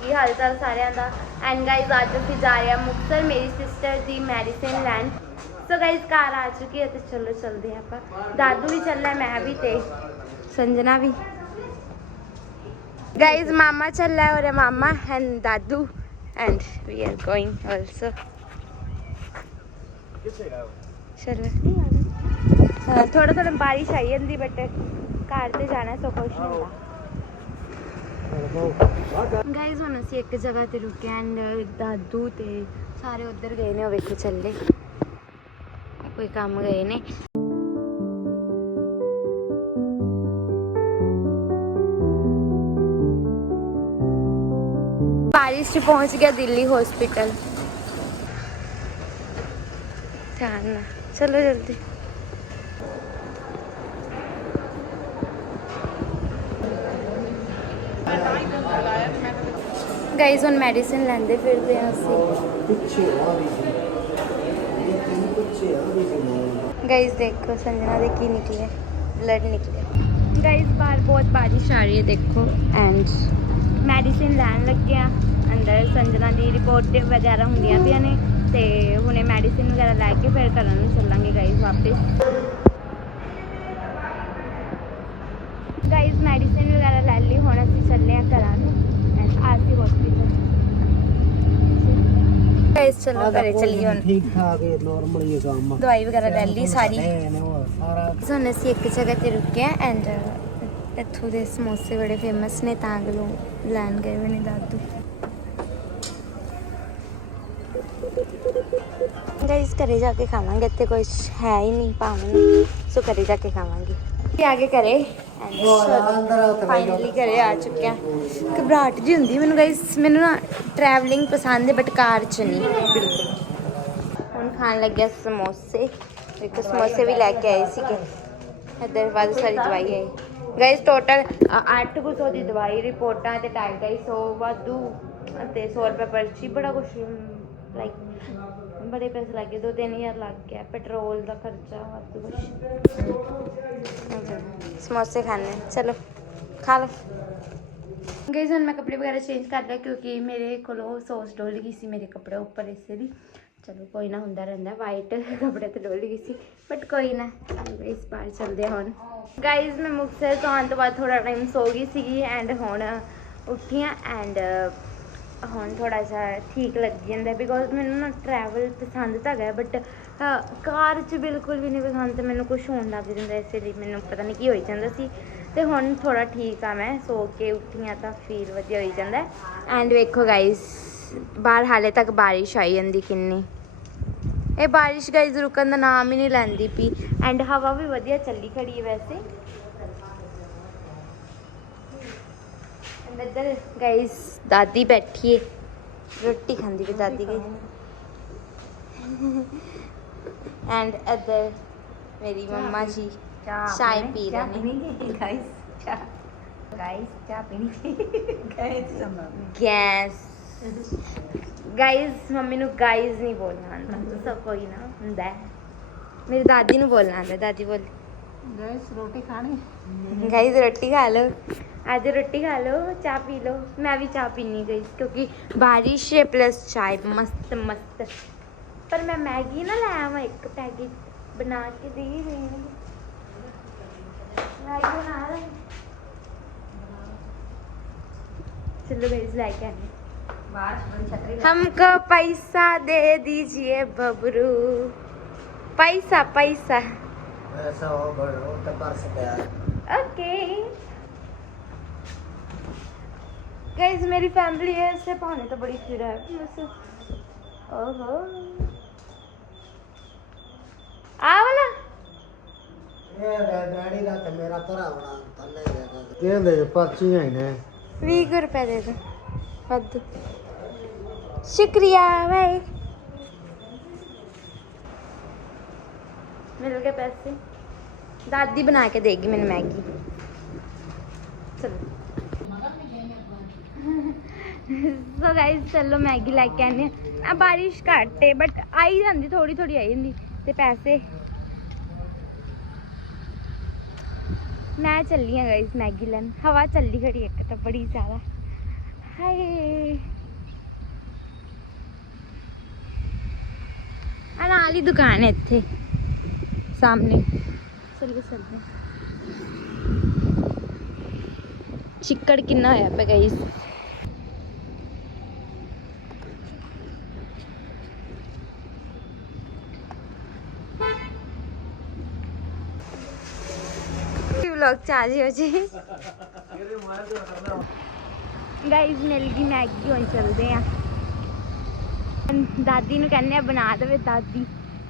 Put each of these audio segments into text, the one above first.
ਕੀ ਹਾਲ ਚਾਲ ਸਾਰਿਆਂ ਦਾ? And guys ਅੱਜ ਅਸੀਂ ਜਾ ਰਹੇ ਹਾਂ ਮੁਕਤਸਰ ਮੇਰੀ ਸਿਸਟਰ ਦੀ ਮੈਡੀਸਿਨ ਲੈਣ ਸੋ ਗਾਇਜ਼ ਕਾਰ ਆ ਚੁੱਕੀ ਹੈ ਤੇ ਚਲੋ ਚਲਦੇ ਆਪਾਂ। ਦਾਦੂ ਵੀ ਚੱਲਣਾ, ਮੈਂ ਵੀ ਤੇ ਸੰਜਨਾ ਵੀ। Guys mama challa hai और mama and dadu and we are going also ਥੋੜਾ ਥੋੜਾ ਬਾਰਿਸ਼ ਆਈ ਜਾਂਦੀ ਬਟ ਘਰ ਤੇ ਜਾਣਾ ਸੋ ਕੁਛ ਨਹੀਂ ਹੁੰਦਾ। ਗਾਇਜ਼ ਹੁਣ ਅਸੀਂ ਇੱਕ ਜਗ੍ਹਾ ਤੇ ਰੁਕੇ ਐਂਡ ਦਾਦੂ ਤੇ ਸਾਰੇ ਉੱਧਰ ਗਏ ਨੇ, ਉਹ ਵੇਖੋ ਚੱਲੇ। ਕੋਈ ਕੰਮ ਗਏ ਨੇ। ਬਾਰਿਸ਼ 'ਚ ਪਹੁੰਚ ਗਿਆ, ਦਿੱਲੀ ਹਸਪੀਟਲ ਧਿਆਨ ਨਾਲ। ਚਲੋ ਗਾਈਜ਼ ਹੁਣ ਮੈਡੀਸਿਨ ਲੈਂਦੇ ਫਿਰਦੇ ਆ ਅਸੀਂ। ਪਿੱਛੇ ਆ ਰਹੀ ਸੀ ਇਹ ਤਿੰਨ ਪਿੱਛੇ ਆ ਰਹੀ ਸੀ ਮਾਂ ਗਾਈਜ਼ ਦੇਖੋ ਸੰਜਨਾ ਦੇ ਕੀ ਨਿਕਲੇ ਬਲੱਡ ਨਿਕਲੇ। ਗਾਈਜ਼ ਬਾਹਰ ਬਹੁਤ ਬਾਰਿਸ਼ ਆ ਰਹੀ ਹੈ, ਦੇਖੋ। ਐਂਡ ਮੈਡੀਸਿਨ ਲੈਣ ਲੱਗੇ ਆ ਅੰਦਰ ਸੰਜਨਾ ਦੀ ਰਿਪੋਰਟ ਵਗੈਰਾ ਹੁੰਦੀਆਂ ਪਈਆਂ ਨੇ, ਤੇ ਹੁਣੇ ਮੈਡੀਸਿਨ ਵਗੈਰਾ ਲੈ ਕੇ ਫਿਰ ਘਰਾਂ ਨੂੰ ਚੱਲਾਂਗੇ ਗਾਈਜ਼ ਵਾਪਸ। ਗਾਈਜ਼ ਮੈਡੀਸਿਨ ਵਗੈਰਾ ਲੈ ਲਈ, ਹੁਣ ਅਸੀਂ ਚੱਲੇ ਆ ਘਰਾਂ ਨੂੰ। ਚਲੋ ਘਰੇ ਚੱਲੀਏ ਹੁਣ। ਠੀਕ ਠਾਕ ਹੈ ਨਾਰਮਲ ਹੀ ਕੰਮ। ਦਵਾਈ ਵਗੈਰਾ ਲੈ ਲਈ ਸਾਰੀ। ਨੇ ਉਹ ਸਾਰਾ ਹੁਣ ਅਸੀਂ ਇੱਕ ਜਗ੍ਹਾ ਤੇ ਰੁਕੇ ਆ ਐਂਡ ਇੱਥੋਂ ਦੇ ਸਮੋਸੇ ਬੜੇ ਫੇਮਸ ਨੇ ਤਾਂ ਗਲੋਂ ਲੈਣ ਗਏ ਹੋਏ ਨੇ ਦਾਦੂ। ਗਾਇਸ ਘਰੇ ਜਾ ਕੇ ਖਾਵਾਂਗੇ ਇੱਥੇ ਕੁਝ ਹੈ ਹੀ ਨਹੀਂ ਪਾਵਨ ਸੋ ਘਰੇ ਜਾ ਕੇ ਖਾਵਾਂਗੇ। ਤੇ ਆਗੇ ਘਰੇ। ਅੰਦਰ ਫਾਈਨਲੀ ਘਰੇ ਆ ਚੁੱਕੇ ਆ ਘਬਰਾਹਟ ਜੀ ਹੁੰਦੀ ਮੈਨੂੰ ਗਾਇਸ ਮੈਨੂੰ ਨਾ ਟਰੈਵਲਿੰਗ ਪਸੰਦ ਹੈ ਬਟ ਕਾਰ ਚ ਨਹੀਂ। ਬਿਲਕੁਲ। ਹੁਣ ਖਾਣ ਲੱਗਿਆ ਸਮੋਸੇ। ਇੱਕ ਸਮੋਸੇ ਵੀ ਲੈ ਕੇ ਆਏ ਸੀਗੇ। ਇੱਧਰ ਵੱਧ ਸਾਰੀ ਦਵਾਈ ਹੈ ਗਾਇਸ ਟੋਟਲ 800 ਦੀ ਦਵਾਈ ਰਿਪੋਰਟਾਂ ਤੇ 250 ਵਾਧੂ। ਅਤੇ 100 ਰੁਪਏ ਪਰਚੀ ਬੜਾ ਕੁਛ ਲਾਈਕ ਬੜੇ ਪੈਸੇ ਲੱਗੇ ਦੋ ਤਿੰਨ ਹਜ਼ਾਰ ਲੱਗ ਗਿਆ, ਪੈਟਰੋਲ ਦਾ ਖਰਚਾ ਵਾਧੂ ਕੁਛ। ਸਮੋਸੇ ਖਾਣੇ ਚਲੋ, ਖਾ ਲਓ। ਗਾਇਸ, ਹੁਣ ਮੈਂ ਕੱਪੜੇ ਵਗੈਰਾ ਚੇਂਜ ਕਰ ਲਿਆ, ਕਿਉਂਕਿ ਮੇਰੇ ਕੋਲੋਂ ਸੌਸ ਡੋਲ ਗਈ ਸੀ, ਮੇਰੇ ਕੱਪੜੇ ਉੱਪਰ ਇਸੇ ਦੀ। ਚਲੋ, ਕੋਈ ਨਾ ਹੁੰਦਾ ਰਹਿੰਦਾ ਵਾਈਟ ਕੱਪੜੇ ਤੇ ਡੋਲ ਗਈ ਸੀ ਬਟ ਕੋਈ ਨਾ ਇਸ ਬਾਰ ਚੱਲਦੇ ਹੁਣ। ਗਾਇਸ, ਮੈਂ ਮੁਕਤਸਰ ਤੋਂ ਆਉਣ ਤੋਂ ਬਾਅਦ ਥੋੜਾ ਟਾਈਮ ਸੋ ਗਈ ਸੀਗੀ ਐਂਡ ਹੁਣ ਉੱਠੀ ਹਾਂ ਐਂਡ ਹੁਣ ਥੋੜਾ ਜਿਹਾ ਠੀਕ ਲੱਗ ਜਾਂਦਾ ਬਿਕੋਜ਼ ਮੈਨੂੰ ਨਾ ਟਰੈਵਲ ਪਸੰਦ ਤਾਂ ਹੈਗਾ ਬਟ ਕਾਰ 'ਚ ਬਿਲਕੁਲ ਵੀ ਨਹੀਂ ਪਸੰਦ ਤੇ ਮੈਨੂੰ ਕੁਝ ਹੋਣ ਲੱਗ ਜਾਂਦਾ ਇਸੇ ਲਈ ਮੈਨੂੰ ਪਤਾ ਨਹੀਂ ਕੀ ਹੋਈ ਜਾਂਦਾ ਸੀ। ਤੇ ਹੁਣ ਥੋੜਾ ਠੀਕ ਆ ਮੈਂ, ਸੋ ਕੇ ਉੱਠੀ ਹਾਂ ਤਾਂ ਫੀਲ ਵਧੀਆ ਹੋਈ ਜਾਂਦਾ। ਐਂਡ ਵੇਖੋ ਗਾਇਸ ਬਾਹਰ ਹਾਲੇ ਤੱਕ ਬਾਰਿਸ਼ ਆਈ ਜਾਂਦੀ ਕਿੰਨੀ। ਇਹ ਬਾਰਿਸ਼ ਗਾਇਸ ਰੁਕਣ ਦਾ ਨਾਮ ਹੀ ਨਹੀਂ ਲੈਂਦੀ ਪਈ। ਐਂਡ ਹਵਾ ਵੀ ਵਧੀਆ ਚੱਲੀ ਖੜੀ ਹੈ ਵੈਸੇ। ਬੱਦਲ ਗਾਇਸ ਦਾਦੀ ਬੈਠੀ ਏ ਰੋਟੀ ਖਾਂਦੀ ਵੀ ਦਾਦੀ ਗਈ ਐਂਡ ਅਦਰ ਮੇਰੀ ਮੰਮਾ ਜੀ ਚਾਹ ਪੀ ਰਹੇ ਨੇ। ਗਾਇਸ ਚਾਹ? ਗਾਇਸ ਚਾਹ ਪੀਣੀ ਗਾਇਸ ਗੈਸ ਗਾਇਸ ਮੰਮੀ ਨੂੰ ਗਾਇਸ ਨਹੀਂ ਬੋਲਣਾ ਆਉਂਦਾ ਸਭ ਕੋਈ ਨਾ ਹੁੰਦਾ। ਮੇਰੀ ਦਾਦੀ ਨੂੰ ਬੋਲਣਾ ਆਉਂਦਾ ਦਾਦੀ ਬੋਲਦੀ गाइस रोटी खा लो। आज रोटी खा लो, चाय पी लो। मैं भी चाय पीनी गई क्योंकि बारिश है प्लस चाय मस्त मस्त। पर मैं मैगी ना लाया मैं एक पैकेट बना के दे ही। रही मैगी बना रही चलो गाइस लाके आने। हमको पैसा दे दीजिए, बबरू। पैसा पैसा। तो मेरी फैमिली है इससे पानी तो बड़ी फिर है। ओहो। आ वाला। ये का तो मेरा तो दे दे। पर्ची है ने 20 रुपए दे शुक्रिया भाई। ਮਿਲ ਗਏ ਪੈਸੇ। ਦਾਦੀ ਬਣਾ ਕੇ ਦੇਗੀ ਮੈਨੂੰ ਮੈਗੀ। ਚਲੋ। ਸੋ ਗਾਇਸ ਚਲੋ ਮੈਗੀ ਲੈ ਕੇ ਆਨੇ ਆ ਬਾਰਿਸ਼ ਘੱਟ ਹੈ ਬਟ ਆਈ ਜਾਂਦੀ ਥੋੜੀ ਥੋੜੀ ਆਈ ਜਾਂਦੀ। ਤੇ ਪੈਸੇ। ਮੈਂ ਚੱਲੀ ਆ ਗਾਇਸ ਮੈਗੀ ਲੈਣ। ਹਵਾ ਚੱਲੀ ਖੜੀ ਇੱਕ ਤਾਂ, ਬੜੀ ਜ਼ਿਆਦਾ। ਹਾਏ। ਆ ਨਾਲ ਹੀ ਦੁਕਾਨ ਹੈ ਇੱਥੇ। ਸਾਹਮਣੇ ਚਲੋ ਚੱਲਦੇ ਹਾਂ। ਚਿੱਕੜ ਕਿੰਨਾ ਹੋਇਆ ਪਿਆ ਗਾਈਸ ਵਲੌਗ ਚ ਆ ਜਿਓ ਜੀ ਗਾਈਸ ਮਿਲ ਗਈ ਮੈਗੀ ਹੁਣ ਚੱਲਦੇ ਆ ਦਾਦੀ ਨੂੰ ਕਹਿੰਦੇ ਆ ਬਣਾ ਦੇਵੇ ਦਾਦੀ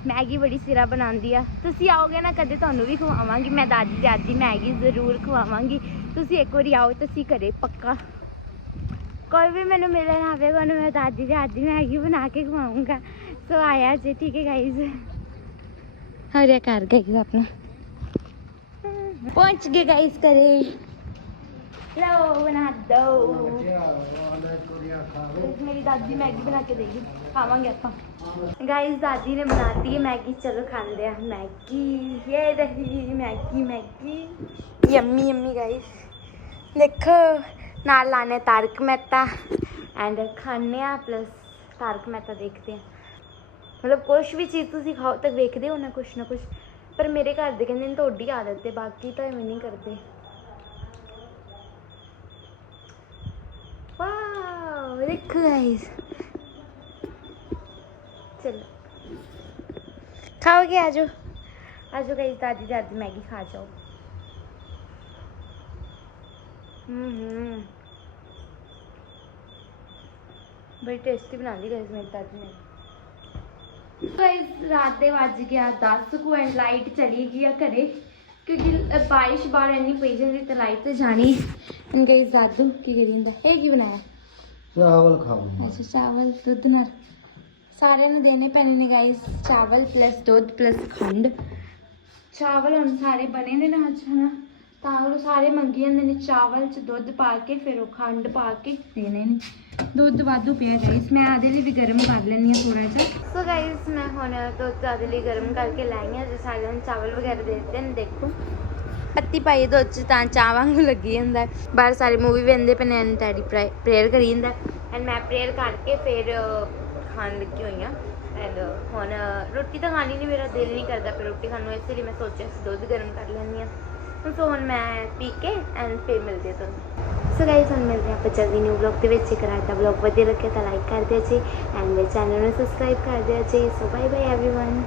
ਮੈਗੀ ਬੜੀ ਸਿਰਾ ਬਣਾਉਂਦੀ ਆ। ਤੁਸੀਂ ਆਓਗੇ ਨਾ, ਕਦੇ ਤੁਹਾਨੂੰ ਵੀ ਖਵਾਵਾਂਗੀ। ਮੈਂ ਦਾਦੀ ਦੀ ਮੈਗੀ ਜ਼ਰੂਰ ਖਵਾਵਾਂਗੀ। ਤੁਸੀਂ ਇੱਕ ਵਾਰੀ ਆਓ ਤੁਸੀਂ ਘਰੇ ਪੱਕਾ। ਕੋਈ ਵੀ ਮੈਨੂੰ ਮਿਲਣ ਆਵੇਗਾ ਉਹਨੂੰ ਮੈਂ ਦਾਦੀ ਦੀ ਆਦੀ ਮੈਗੀ ਬਣਾ ਕੇ ਖਵਾਉਂਗਾ ਸੋ ਆਇਆ ਜੇ, ਠੀਕ ਹੈ ਗਾਈਜ਼ ਹਰਿਆ ਕਰ ਗਈ ਆਪਣਾ। ਪਹੁੰਚ ਗਏ ਗਾਈਜ਼ ਘਰੇ। ਲਓ ਬਣਾ ਦੋ ਮੇਰੀ ਦਾਦੀ ਮੈਗੀ ਬਣਾ ਕੇ ਦੇਗੀ। ਖਾਵਾਂਗੇ ਆਪਾਂ। ਗਾਇਸ ਦਾਦੀ ਨੇ ਬਣਾਤੀ ਹੈ ਮੈਗੀ। ਚਲੋ ਖਾਂਦੇ ਆ ਮੈਗੀ ਇਹ ਰਹੀ Maggi Maggi. Yummy yummy guys ਦੇਖੋ ਨਾਲ ਲਾਣੇ ਤਾਰਕ ਮਹਿਤਾ। ਐਂਡ ਖਾਣੇ ਆ ਪਲੱਸ ਤਾਰਕ ਮਹਿਤਾ ਦੇਖਦੇ ਆ ਮਤਲਬ ਕੁਛ ਵੀ ਚੀਜ਼ ਤੁਸੀਂ ਖਾਓ ਤਾਂ ਵੇਖਦੇ ਹੋ ਨਾ ਕੁਛ ਨਾ ਕੁਛ। ਪਰ ਮੇਰੇ ਘਰ ਦੇ ਕਹਿੰਦੇ ਨੇ ਤੁਹਾਡੀ ਆਦਤ ਹੈ ਬਾਕੀ ਤਾਂ ਐਵੇਂ ਨਹੀਂ ਕਰਦੇ। ਦੇਖੋ ਗਾਇਸ ਚਲੋ। ਖਾਓਗੇ ਆਜੋ? ਆਜੋ ਗਾਇਸ ਦਾਦੀ ਦਾਦੀ, ਮੈਗੀ ਖਾ ਜਾਓ। ਹੂੰ ਹੂੰ। ਬੜੀ ਟੇਸਟੀ ਬਣਾਉਂਦੀ ਗਾਇਸ ਮੇਰੀ ਦਾਦੀ ਨੇ। ਗਾਇਸ ਰਾਤ ਦੇ ਵੱਜ ਗਿਆ 10 ਕੁ ਐਂਡ ਲਾਈਟ ਚਲੀ ਗਈ ਆ ਘਰੇ। ਕਿਉਂਕਿ ਬਾਰਿਸ਼ ਬਾਹਰ ਇੰਨੀ ਪਈ ਜਾਂਦੀ ਤੇ ਲਾਈਟ ਤੇ ਜਾਣੀ। ਐਂਡ ਗਾਇਸ ਦਾਦੂ, ਕੀ ਕਰੀ ਜਾਂਦਾ? ਇਹ ਕੀ ਬਣਾਇਆ? ਚਾਵਲ ਖਾਓ ਅੱਛਾ ਚਾਵਲ ਦੁੱਧ ਨਾਲ। ਸਾਰਿਆਂ ਨੂੰ ਦੇਣੇ ਪੈਣੇ ਨੇ ਗਾਇਸ ਚਾਵਲ ਪਲੱਸ ਦੁੱਧ ਪਲੱਸ ਖੰਡ। ਚਾਵਲ ਹੁਣ ਸਾਰੇ ਬਣੇ ਨੇ ਨਾ ਅੱਜ ਹਨਾ? ਤਾਂ ਉਹ ਸਾਰੇ ਮੰਗੀ ਜਾਂਦੇ ਨੇ ਚਾਵਲ ਚ ਦੁੱਧ ਪਾ ਕੇ ਫਿਰ ਉਹ ਖੰਡ ਪਾ ਕੇ ਦੇਣੇ ਨੇ। ਦੁੱਧ ਵਾਧੂ ਪਿਆ ਗਾਇਸ ਮੈਂ ਆਦੇ ਲਈ ਵੀ ਗਰਮ ਕਰ ਲੈਣੀ ਆ ਥੋੜਾ ਜਿਹਾ। ਸੋ ਗਾਇਸ ਮੈਂ ਹੁਣ ਦੁੱਧ ਆਦੇ ਲਈ ਗਰਮ ਕਰਕੇ ਲਾਈ ਆ ਜੇ ਸਾਰਿਆਂ ਨੂੰ ਚਾਵਲ ਵਗੈਰਾ ਦੇ ਦਿੱਤੇ ਨੇ ਦੇਖੋ। ਪੱਤੀ ਪਾਈ ਦੁੱਧ ਚ ਤਾਂ ਚਾਹ ਵਾਂਗੂ ਲੱਗੀ ਜਾਂਦਾ ਹੈ। ਬਾਹਰ ਸਾਰੇ ਮੂਵੀ ਵੇਖਦੇ ਪਏ ਨੇ ਐਂਡ ਡੈਡੀ ਪ੍ਰੇਅਰ ਕਰੀ ਜਾਂਦਾ ਐਂਡ ਮੈਂ ਪ੍ਰੇਅਰ ਕਰਕੇ ਫਿਰ ਅਹ, ਖਾਣ ਲੱਗੀ ਹੋਈ ਆ ਐਂਡ ਹੁਣ ਅਹ, ਰੋਟੀ ਤਾਂ ਖਾਣੀ ਨਹੀਂ ਮੇਰਾ ਦਿਲ ਨਹੀਂ ਕਰਦਾ ਫਿਰ ਰੋਟੀ ਖਾਣ ਨੂੰ ਇਸ ਲਈ ਮੈਂ ਸੋਚਿਆ ਸੀ ਦੁੱਧ ਗਰਮ ਕਰ ਲੈਂਦੀ ਆ ਹੁਣ ਸੋ ਹੁਣ ਮੈਂ ਪੀ ਕੇ ਐਂਡ ਫਿਰ ਮਿਲਦੇ ਆ ਤੁਹਾਨੂੰ ਸੋ ਗਾਇਸ ਹੁਣ ਮਿਲਦੇ ਹਾਂ ਆਪਾਂ ਜਲਦੀ ਨਿਊ ਵਲੌਗ ਦੇ ਵਿੱਚ ਜੇਕਰ ਅੱਜ ਦਾ ਵਲੌਗ ਵਧੀਆ ਲੱਗਿਆ ਤਾਂ ਲਾਈਕ ਕਰ ਦਿਓ ਜੀ ਐਂਡ ਮੇਰੇ ਚੈਨਲ ਨੂੰ ਸਬਸਕ੍ਰਾਈਬ ਕਰ ਦਿਓ ਜੀ ਸੋ ਬਾਏ ਬਾਏ एवरीवन